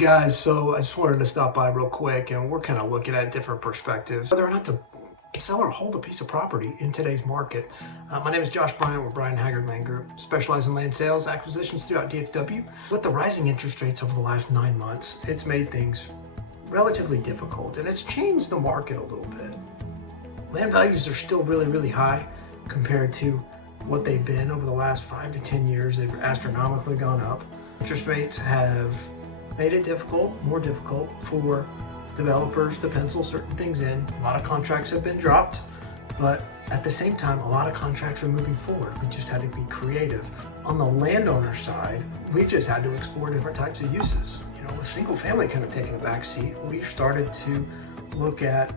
guys, so I just wanted to stop by real quick, and we're kind of looking at different perspectives, whether or not to sell or hold a piece of property in today's market. My name is Josh Bryan with Bryan Haggard Land Group, specialize in land sales, acquisitions throughout DFW. With the rising interest rates over the last 9 months, it's made things relatively difficult, and it's changed the market a little bit. Land values are still really high compared to what they've been over the last 5 to 10 years. They've astronomically gone up. Interest rates have made it more difficult for developers to pencil certain things in. A lot of contracts have been dropped, but at the same time, a lot of contracts are moving forward. We just had to be creative. On the landowner side, we just had to explore different types of uses. With single family kind of taking a back seat, we started to look at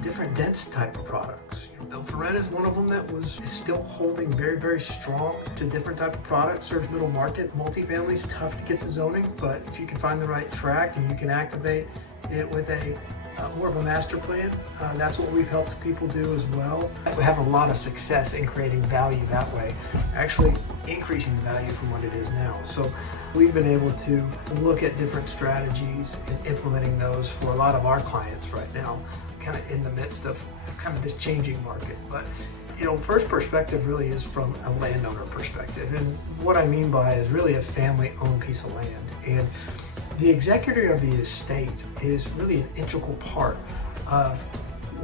different dense type of products. Built for rent is one of them that is still holding very strong to different type of products. Serves middle market. Multifamily is tough to get the zoning, but if you can find the right track and you can activate it with a more of a master plan, that's what we've helped people do as well. We have a lot of success in creating value that way, actually increasing the value from what it is now. So we've been able to look at different strategies and implementing those for a lot of our clients right now, kind of in the midst of kind of this changing market. But first perspective really is from a landowner perspective, and what I mean by is really a family-owned piece of land, and the executor of the estate is really an integral part of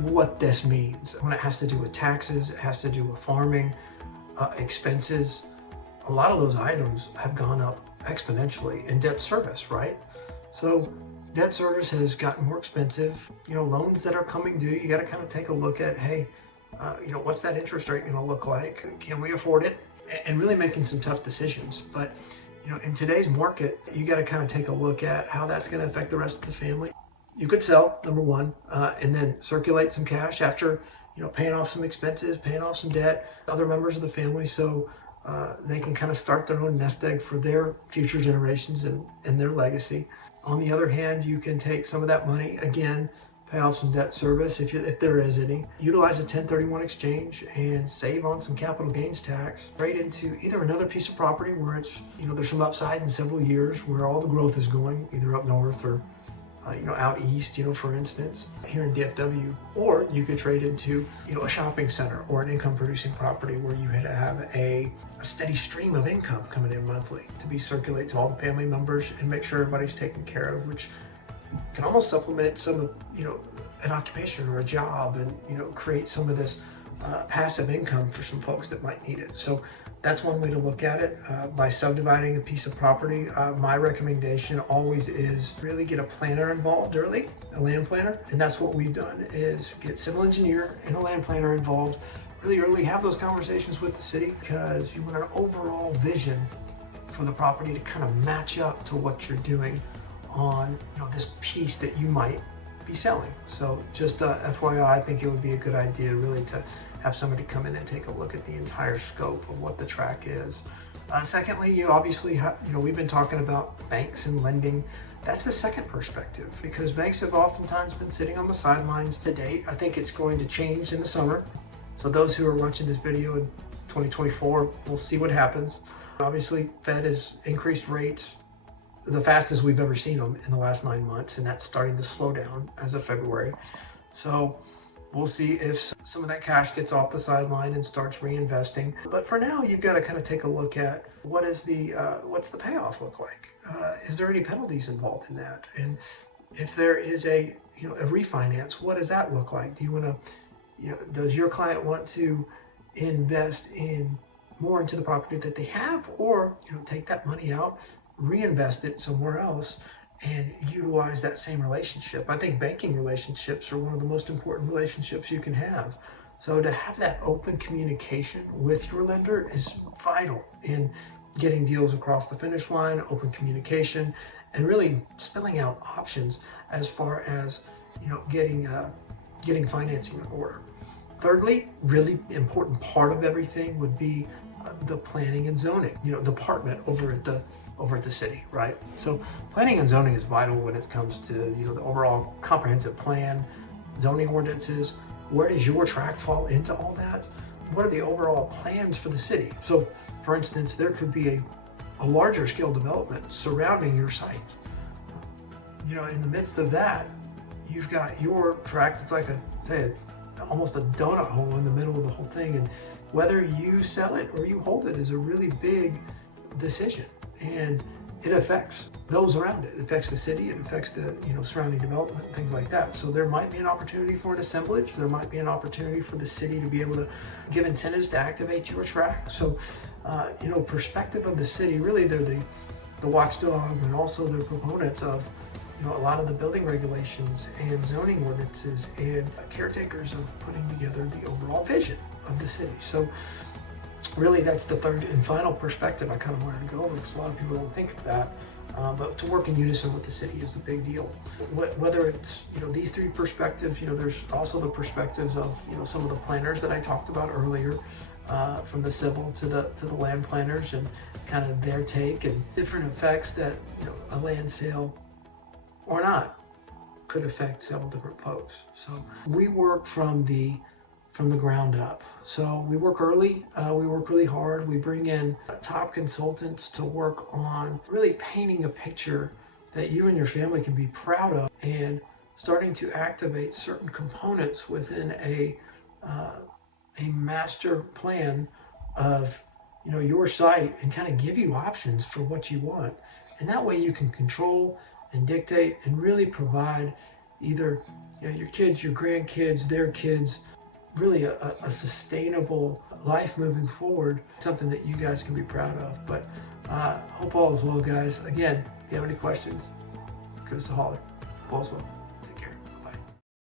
what this means. When it has to do with taxes, it has to do with farming, expenses. A lot of those items have gone up exponentially, in debt service, right? So debt service has gotten more expensive. Loans that are coming due, you got to kind of take a look at, hey, what's that interest rate going to look like? Can we afford it? And really making some tough decisions. But in today's market, you got to kind of take a look at how that's going to affect the rest of the family. You could sell, number one, and then circulate some cash after, paying off some expenses, paying off some debt, other members of the family, so they can kind of start their own nest egg for their future generations and their legacy. On the other hand, you can take some of that money, again, pay off some debt service if there is any, utilize a 1031 exchange and save on some capital gains tax, right into either another piece of property where it's, there's some upside in several years where all the growth is going, either up north or out east, for instance, here in DFW, or you could trade into, a shopping center or an income producing property where you had to have a steady stream of income coming in monthly to be circulated to all the family members and make sure everybody's taken care of, which can almost supplement some of, an occupation or a job and, create some of this passive income for some folks that might need it. So that's one way to look at it. By subdividing a piece of property, my recommendation always is really get a planner involved early, a land planner. And that's what we've done, is get civil engineer and a land planner involved really early, have those conversations with the city, because you want an overall vision for the property to kind of match up to what you're doing on this piece that you might be selling. So just FYI, I think it would be a good idea really to have somebody come in and take a look at the entire scope of what the track is. Secondly, you obviously we've been talking about banks and lending. That's the second perspective, because banks have oftentimes been sitting on the sidelines to date. I think it's going to change in the summer. So those who are watching this video in 2024, we'll see what happens. Obviously, Fed has increased rates the fastest we've ever seen them in the last 9 months, and that's starting to slow down as of February. So we'll see if some of that cash gets off the sideline and starts reinvesting. But for now, you've got to kind of take a look at what's the payoff look like? Is there any penalties involved in that? And if there is a refinance, what does that look like? Do you want to, does your client want to invest more into the property that they have, or take that money out, reinvest it somewhere else and utilize that same relationship? I think banking relationships are one of the most important relationships you can have. So to have that open communication with your lender is vital in getting deals across the finish line, open communication, and really spelling out options as far as getting financing in order. Thirdly, really important part of everything would be the planning and zoning, department over at the city, right? So planning and zoning is vital when it comes to, the overall comprehensive plan, zoning ordinances. Where does your tract fall into all that? What are the overall plans for the city? So for instance, there could be a larger scale development surrounding your site. in the midst of that, you've got your tract. It's like almost a donut hole in the middle of the whole thing. And whether you sell it or you hold it is a really big decision. And it affects those around it. It affects the city. It affects the surrounding development and things like that. So there might be an opportunity for an assemblage. There might be an opportunity for the city to be able to give incentives to activate your tract. So, perspective of the city, really they're the watchdog, and also they're proponents of a lot of the building regulations and zoning ordinances, and caretakers of putting together the overall vision of the city. So really that's the third and final perspective I kind of wanted to go over, because a lot of people don't think of that. But to work in unison with the city is a big deal. Whether it's these three perspectives, there's also the perspectives of some of the planners that I talked about earlier, from the civil to the land planners, and kind of their take and different effects that a land sale or not could affect several different folks. So we work from the ground up. So we work early, we work really hard. We bring in top consultants to work on really painting a picture that you and your family can be proud of, and starting to activate certain components within a master plan of your site, and kind of give you options for what you want. And that way you can control and dictate and really provide either your kids, your grandkids, their kids, really a sustainable life moving forward, something that you guys can be proud of. But hope all is well, guys. Again, if you have any questions, give us a holler. All is well.